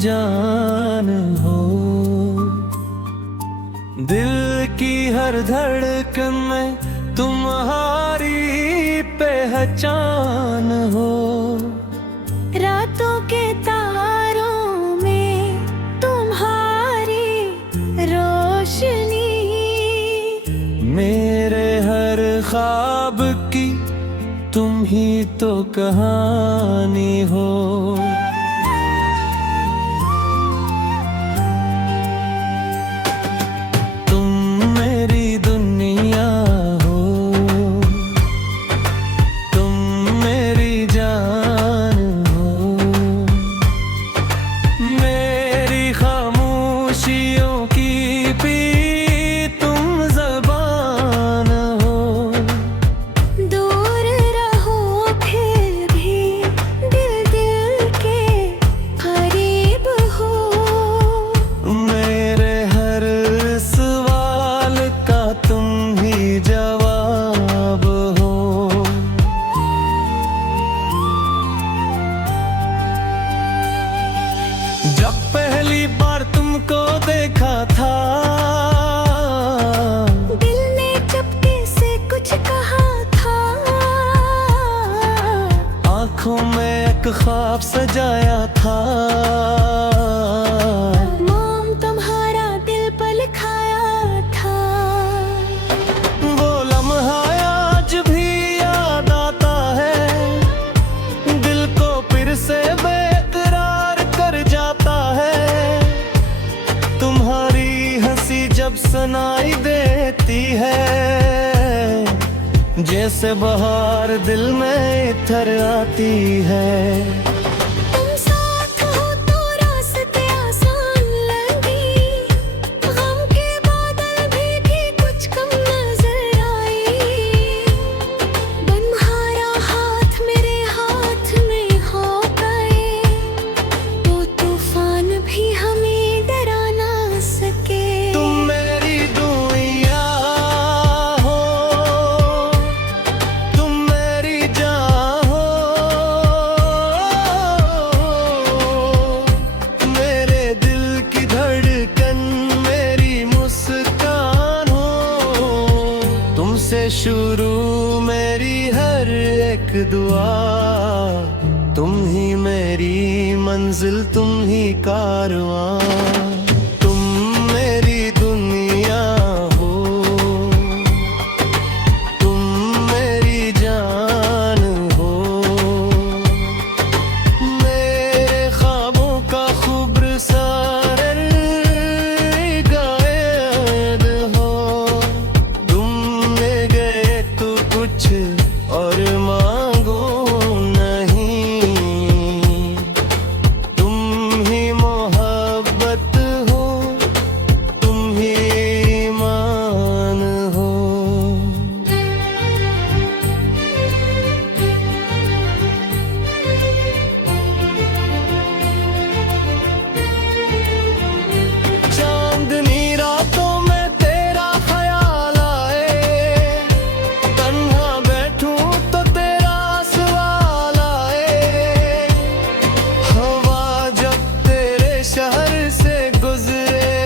जान हो। दिल की हर धड़कन में तुम्हारी पहचान हो। रातों के तारों में तुम्हारी रोशनी, मेरे हर ख्वाब की तुम ही तो कहानी हो। तुम मेरी दुनिया हो, तुम मेरी जान हो। मेरी खामोशियों की भी तुम ज़बान हो। दूर रहो फिर भी दिल दिल के करीब हो। मेरे हर सवाल का तुम ही जवाब हो। जब पहली बार तुमको देखा था, दिल ने चुपके से कुछ कहा था। आंखों में एक ख्वाब सजाया था। नाम तुम्हारा दिल पर लिखाया था। वो लम्हा आज भी याद आता है, दिल को फिर से बेकरार कर जाता है। तुम्हारी हंसी जब सुनाई देती है, जैसे बहार दिल में इतर आती है। तुम साथ हो तो रास्ते आसान लगी, गम के बादल भी कुछ कम नजर आई। तुम्हारा हाथ मेरे हाथ में हो गए, तो तूफान भी हमें डरा ना सके। तुम मेरी दुनिया हो, तुम मेरी जान हो। मेरे दिल की धड़कन, मेरी मुस्कान हो। तुमसे शुरू मेरी हर एक दुआ, तुम ही मेरी मंजिल, तुम ही कारवां। तुम मेरी दुनिया हो, तुम मेरी जान हो। मेरे ख्वाबों का खूबसूरत गायब हो। तुम ले गए तो कुछ और मांगो नहीं। तुम ही मोहब्बत हो, तुम ही ईमान हो। चांदनी रातों में तेरा ख्याल आए, तन्हा बैठूं तो तेरा सवाल आए। हवा जब तेरे शहर से गुजरे,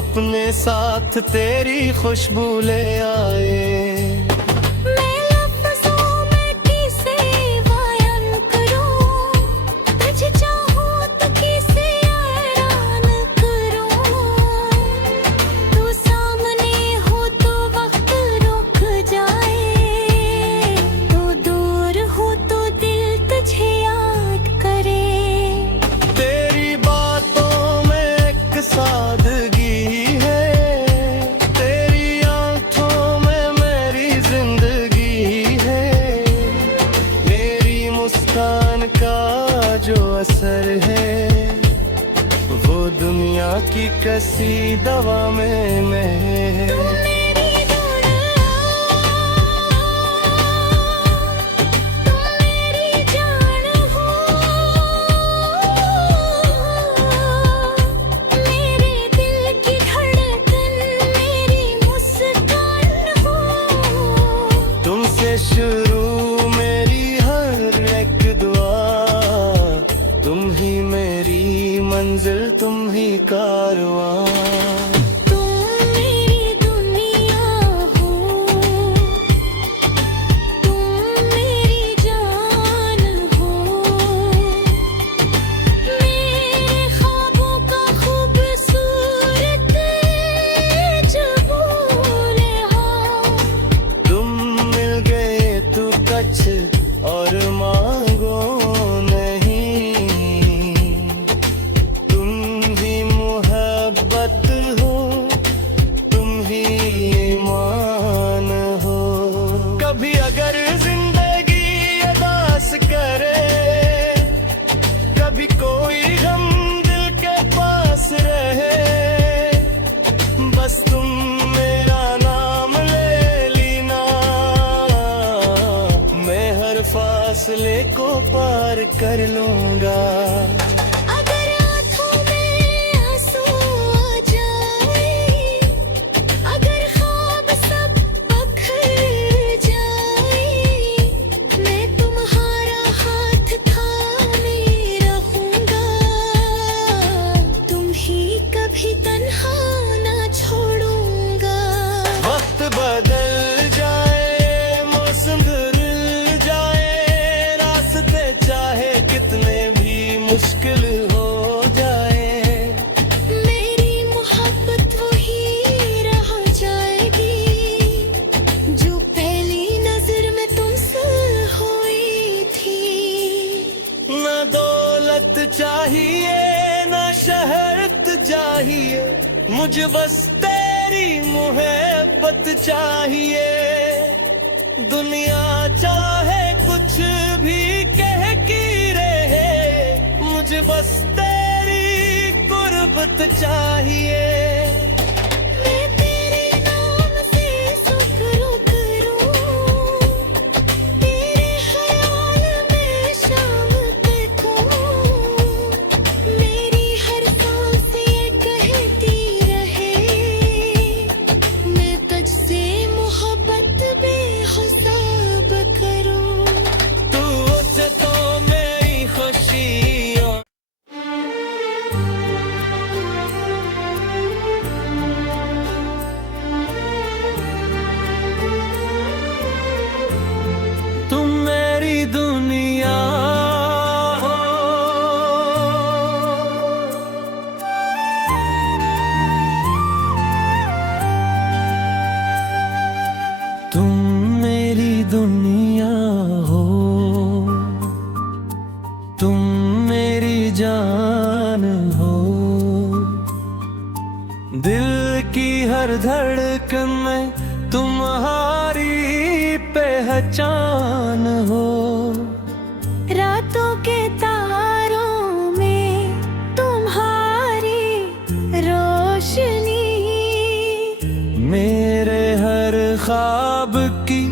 अपने साथ तेरी खुशबू ले आए। मैं लफ्ज़ों में किसे बयान करूं, तुझे चाहूं तो किसे ऐलान करूं। तू सामने हो तो वक्त रुक जाए, तू दूर हो तो दिल तुझे याद करे। तेरी बातों में एक सादगी है, तेरी आंखों में मेरी जिंदगी है। मेरी मुस्कान का जो असर है, वो दुनिया की कसी दवा में है। तुम मेरी दुनिया, तुम मेरी जान हो। मेरे दिल की धड़कन, मेरी मुस्कान हो। तुमसे शुरू मेरी हर एक दुआ, तुम ही मेरी मंजिल तुम ही कारवां। और मांगो नहीं, तुम ही मोहब्बत हो, तुम ही ईमान हो। कभी अगर जिंदगी अदास करे, कभी कोई गम दिल के पास रहे, बस तुम मेरा नाम ले लेना, मैं हर फासले को पार कर लूंगा। अगर आँखों में आंसू आ जाए, अगर ख्वाब सब बिखर जाए, मैं तुम्हारा हाथ थामे रहूंगा, तुम ही कभी तन्हा ना छोड़ूंगा। वक्त बदल जाए, मौसम बदल जाए, रास्ते चाहे कितने भी मुश्किल हो जाए, मेरी मोहब्बत वही रह जाएगी, जो पहली नजर में तुमसे हुई थी। न दौलत चाहिए न शहरत चाहिए, मुझे बस तेरी मोहब्बत चाहिए। दुनिया चाहे कुछ भी कह की रहे, मुझे बस तेरी कुर्बत चाहिए। मैं तेरे नाम से शुक्र करूं, तेरे ख्याल में शाम तक हूं, मेरी हर सांस ये कहती रहे, मैं तुझसे मोहब्बत बेहिसाब करूं। तू से तो मेरी खुशियों तुम मेरी दुनिया हो, तुम मेरी दुनिया हो, तुम मेरी जान हो, दिल की हर धड़कन में तुम्हारी पहचान हो। रातों के तारों में तुम्हारी रोशनी, मेरे हर ख्वाब की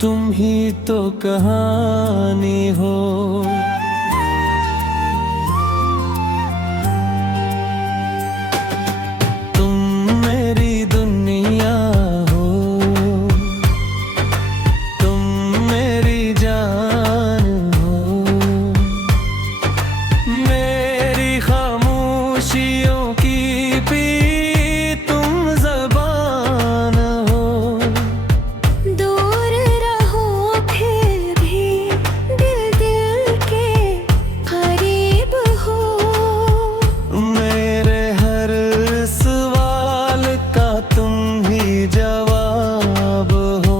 तुम ही तो कहानी हो। तुम मेरी दुनिया हो, तुम मेरी जान हो, मेरी खामोशियों की भी तुम ज़बान हो। दूर रहो फिर भी दिल दिल के करीब हो, मेरे हर सवाल का तुम ही जवाब हो।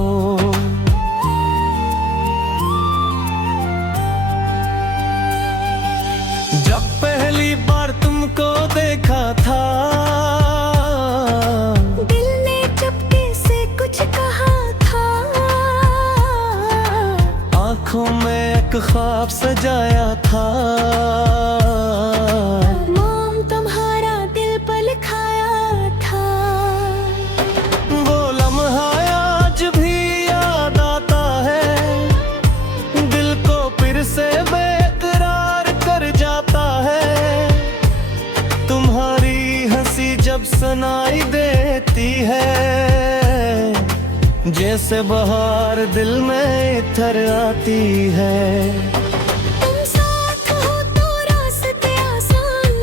जब पहली बार तुमको देखा था, दिल ने चुपके से कुछ कहा था, आंखों में एक ख्वाब सजाया था। मोम तुम्हारा दिल पर खाया था, वो लम्हा आज भी याद आता है, दिल को फिर से बेकरार कर जाता है। तुम्हारी हंसी जब सुनाई देती है, जैसे बहार दिल में इतर आती है। तुम साथ हो तो रास्ते आसान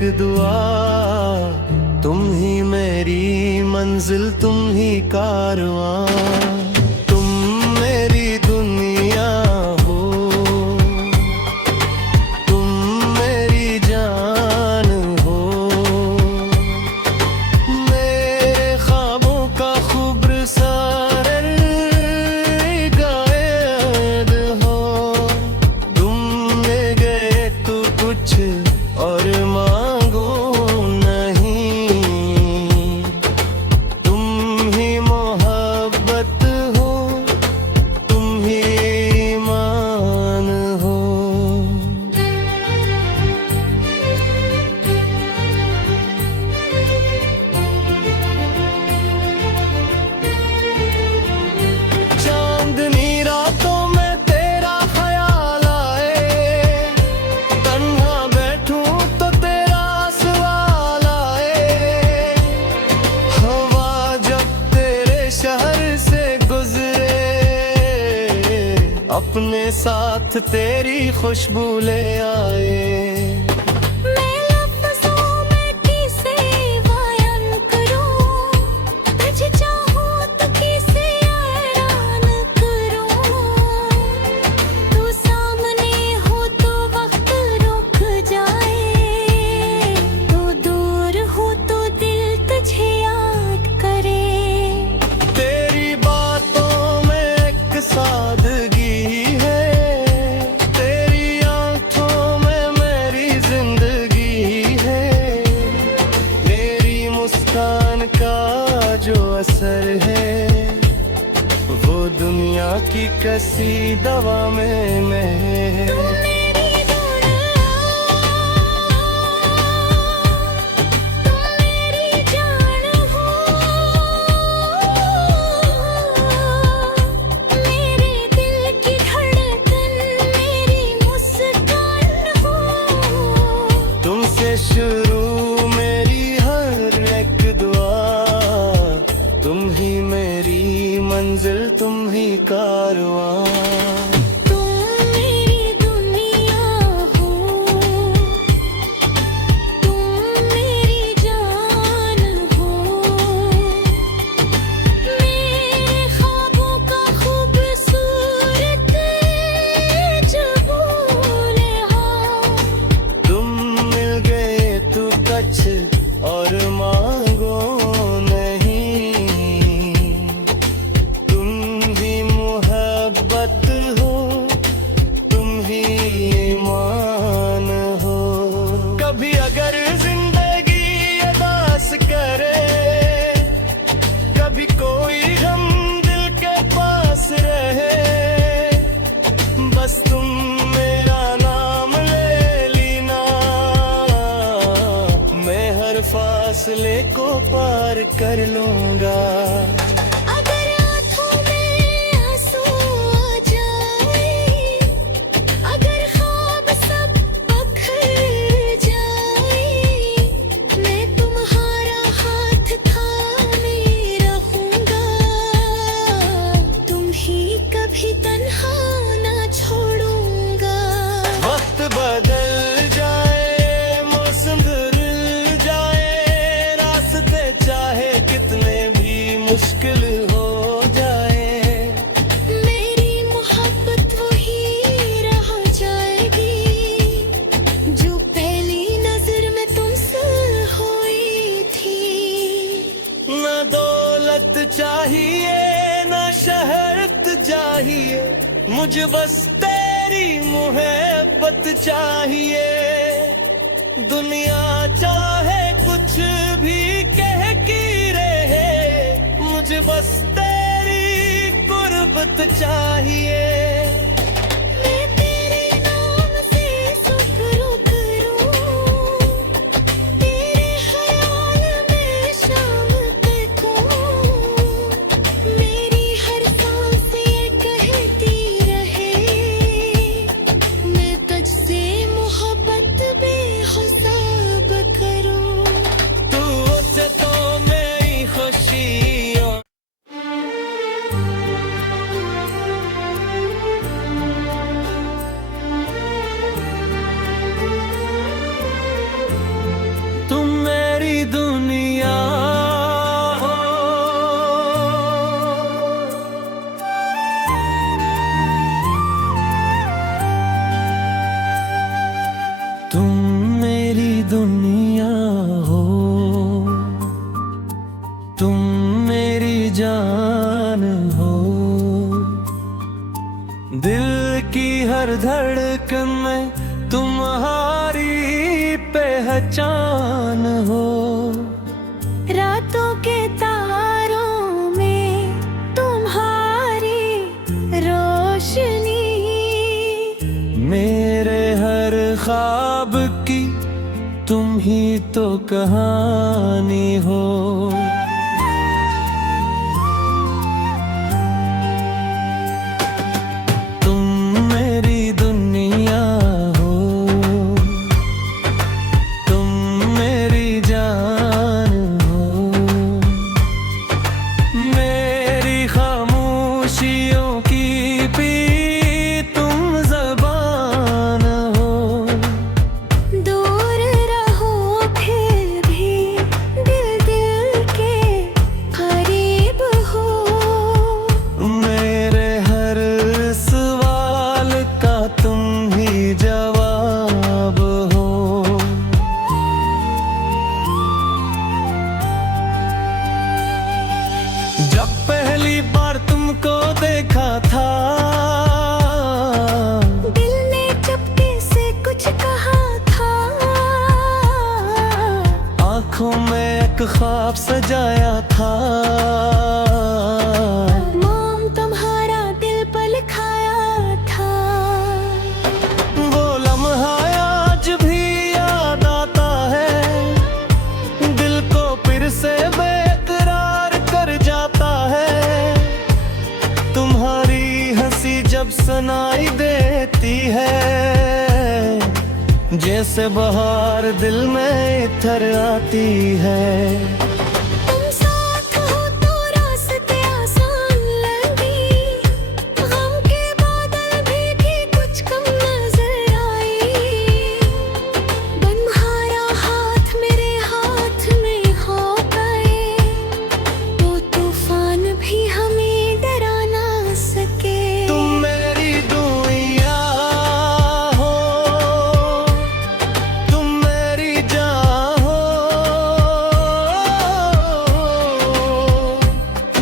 एक दुआ, तुम ही मेरी मंजिल, तुम ही कारवां। तुम मेरी दुनिया हो, तुम मेरी जान हो, मेरे ख्वाबों का खूबसूरत गायद हो। तुम ले गए तो कुछ और मांगो नहीं, तुम ही मोहब्बत हो, तुम ही ईमान हो। चांदनी रातों में तेरा ख्याल आए, तन्हा बैठूं तो तेरा सवाल आए। हवा जब तेरे शहर से गुजरे, अपने साथ तेरी खुशबू ले आए। मैं लफ्ज़ों में किसे बयान करूं, तुझे चाहूं तो किसे ऐलान करूं। तू सामने हो तो वक्त रुक जाए, तू दूर हो तो दिल तुझे याद करे। तेरी बातों में एक सादगी है, तेरी आंखों में मेरी जिंदगी है। मेरी मुस्कान का जो असर है, वो दुनिया की कसी दवा में मैं। तू मेरी दुनिया, तू मेरी जान हो, मेरे दिल की धड़कन, मेरी मुस्कान हो। तुमसे शुरू मेरी हर एक दुआ, तुम ही मेरी मंजिल, तुम ही कारवां। तुम मेरी दुनिया हो, तुम मेरी जान हो, मेरे ख्वाबों का खूबसूरत जबूले हो। तुम मिल गए तो कुछ और मांगो नहीं, तुम ही मोहब्बत हो, तुम ही ईमान हो। कभी अगर जिंदगी अदास करे, कभी कोई गम दिल के पास रहे, बस तुम मेरा नाम ले लेना, मैं हर फासले को पार कर लूंगा। अगर आँखों में आंसू आ जाए, अगर ख्वाब सब बिखर जाए, मैं तुम्हारा हाथ थामे रहूंगा, तुम ही कभी तन्हा ना छोड़ूंगा। वक्त बदल जाए, मौसम बदल जाए, रास्ते चाहे कितने भी मुश्किल हो जाए, मेरी मोहब्बत वही रह जाएगी, जो पहली नजर में तुमसे हुई थी। न दौलत चाहिए न शहरत चाहिए, मुझे बस तेरी मोहब्बत चाहिए। दुनिया चाहे कुछ भी कह की रहे, मुझे बस तेरी कुर्बत चाहिए। मैं तेरे नाम से शुक्र करूं, तेरे ख्याल में शाम तक हूं, मेरी हर सांस ये कहती रहे, मैं तुझसे मोहब्बत बेहिसाब करूं। तू से तो मेरी खुशियों जान हो। दिल की हर धड़कन में तुम्हारी पहचान हो। रातों के तारों में तुम्हारी रोशनी, मेरे हर ख्वाब की तुम ही तो कहानी हो। तुम मेरी दुनिया हो, तुम मेरी जान हो, मेरी खामोशियों की भी तुम ज़बान हो। दूर रहो फिर भी दिल दिल के करीब हो। मेरे हर सवाल का तुम ही जवाब हो। जब पहली बार तुमको देखा था, दिल ने चुपके से कुछ कहा था। आंखों में एक ख्वाब सजाया था। नाम तुम्हारा दिल पर लिखाया था। वो लम्हा आज भी याद आता है, दिल को फिर से बेकरार कर जाता है। तुम्हारी हंसी जब सुनाई देती है, जैसे बहार दिल में इतर आती है। तुम साथ हो तो रास्ते आसान लगी, गम के बादल भी कुछ कम नजर आई। तुम्हारा हाथ मेरे हाथ में हो गए, तो तूफान भी हमें डरा ना सके। तुम मेरी दुनिया हो, तुम मेरी जान हो,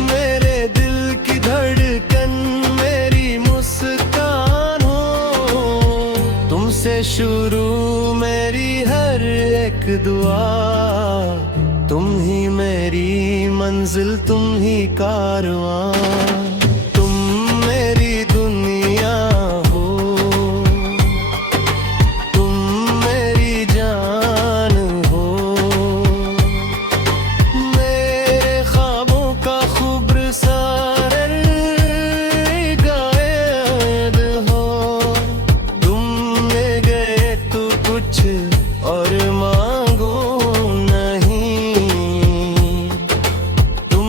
मेरे दिल की धड़कन, मेरी मुस्कान हो। तुमसे शुरू मेरी हर एक दुआ, तुम ही मेरी मंजिल, तुम ही कारवां। तुम मेरी दुनिया हो, तुम मेरी जान हो, मेरे ख्वाबों का खूबसूरत गायब हो। तुम ले गए तो कुछ और मांगो नहीं, तुम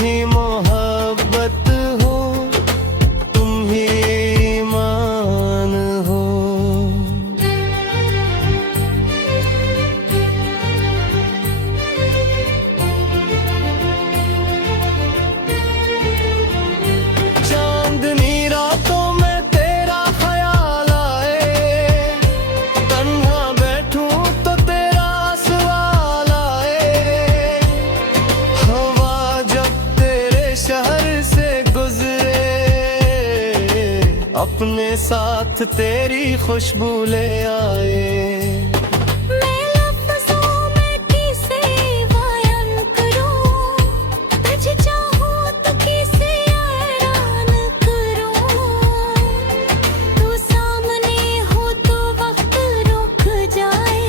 ही मोहब्बत हो, तुम ही ईमान हो। चांदनी रातों में तेरा ख्याल आए, तन्हा बैठूं तो तेरा सवाल आए। हवा जब तेरे शहर से गुजरे, अपने साथ तेरी खुशबू ले आए। मैं लफ्ज़ों में किसे बयान करूं, तुझे चाहूं तो किसे ऐलान करूं। तू सामने हो तो वक्त रुक जाए,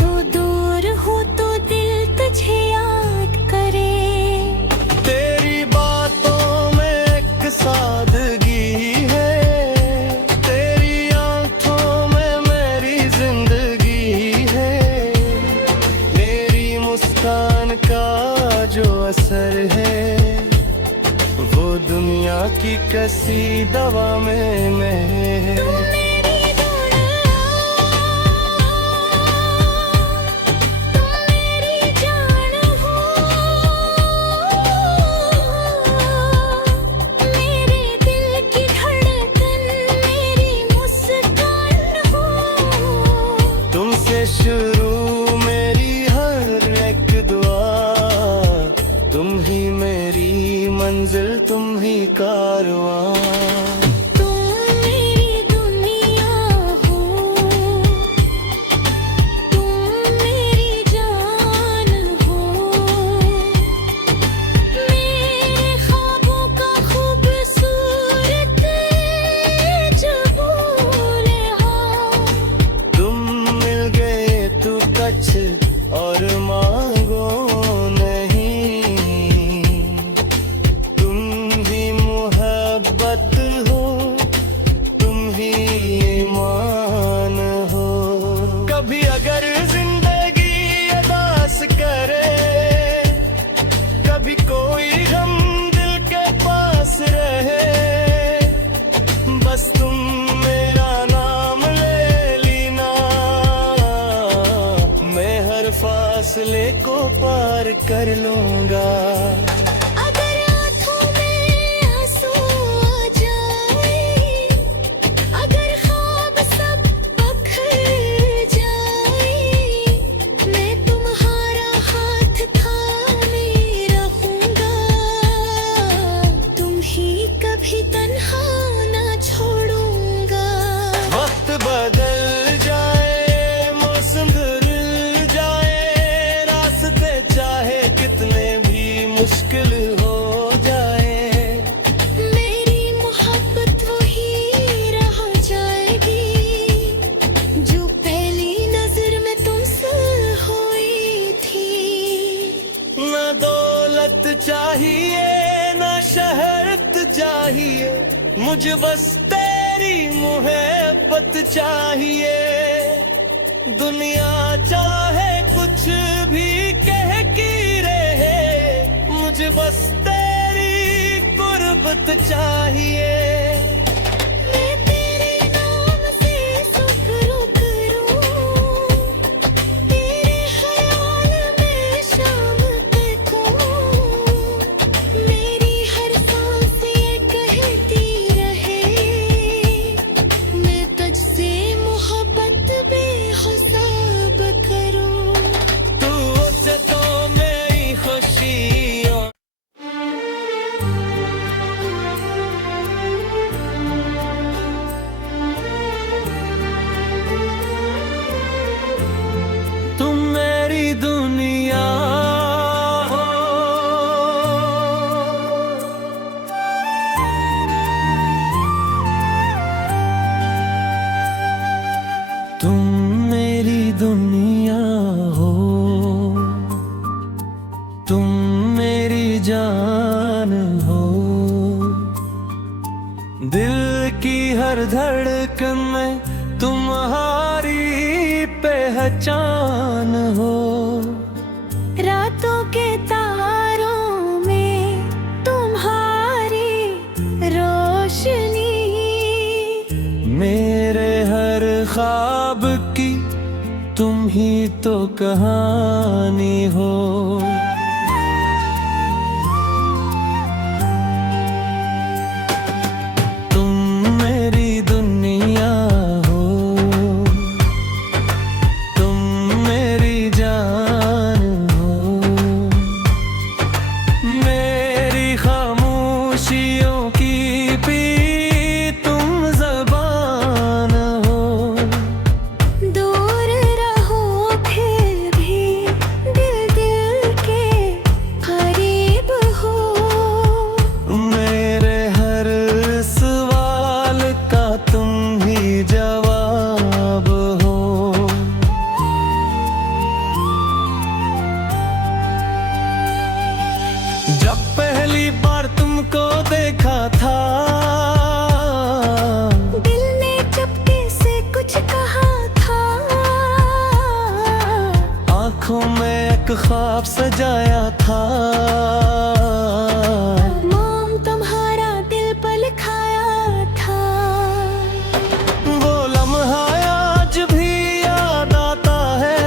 तू दूर हो तो दिल तुझे याद करे। तेरी बातों में एक सादगी है, तेरी आंखों में मेरी जिंदगी है। मेरी मुस्कान का जो असर है, वो दुनिया की कसी दवा में है। तू मेरी दुनिया, तू मेरी जान हो, मेरे दिल की धड़कन, मेरी मुस्कान हो। तुमसे शुरू मेरी हर एक दुआ, तुम ही मेरी मंजिल तुम ही कारवां। तुम मेरी दुनिया हो, तुम मेरी जान हो, मेरे ख्वाबों का खूबसूरत जबून हो। तुम मिल गए तो कछ और मांगो नहीं, तुम ही मोहब्बत हो, तुम ही ईमान हो। कभी अगर जिंदगी अदास करे, कभी कोई गम दिल के पास रहे, बस तुम मेरा नाम ले लेना, मैं हर फासले को पार कर लूंगा। अगर आँखों में आंसू आ जाए, अगर ख्वाब सब बिखर जाए, मैं तुम्हारा हाथ थामे रखूंगा, तुम ही कभी तन्हा ना छोड़ूंगा। वक्त बदल जाए, मौसम बदल जाए, रास्ते चाहे कितने भी मुश्किल हो जाए, मेरी मोहब्बत वही रह जाएगी, जो पहली नजर में तुमसे हुई थी। न दौलत चाहिए न शहरत चाहिए, मुझे बस तेरी मोहब्बत चाहिए। दुनिया चाहे कुछ भी कह की रहे, मुझे बस तेरी कुर्बत चाहिए। मैं तेरे नाम से शुक्र करूं, तेरे ख्याल में शाम तकूं, मेरी हर सांस ये कहती रहे, मैं तुझसे मोहब्बत बेहिसाब करूं। तू से तो मेरी खुशियाँ। तुम मेरी दुनिया हो, तुम मेरी दुनिया हो, तुम मेरी जान हो, दिल की हर धड़कन में तुम्हारी पहचान हो। रातों के तारों में तुम्हारी रोशनी, मेरे हर ख्वाब की तुम ही तो कहानी हो। तुम मेरी दुनिया हो, तुम मेरी जान हो, मेरी खामोशियों की भी तुम ज़बान हो। दूर रहो फिर भी दिल दिल के करीब हो। मेरे हर सवाल का तुम ही जवाब हो। जब पहली बार तुमको देखा था, दिल ने चुपके से कुछ कहा था, आंखों में एक ख्वाब सजाया था। मोम तुम्हारा दिल पर लिखाया था। वो लम्हा आज भी याद आता है,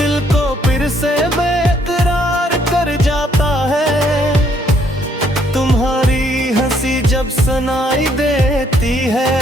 दिल को फिर से बेकरार कर जाता है। तुम्हारी हंसी जब सुनाई देती है,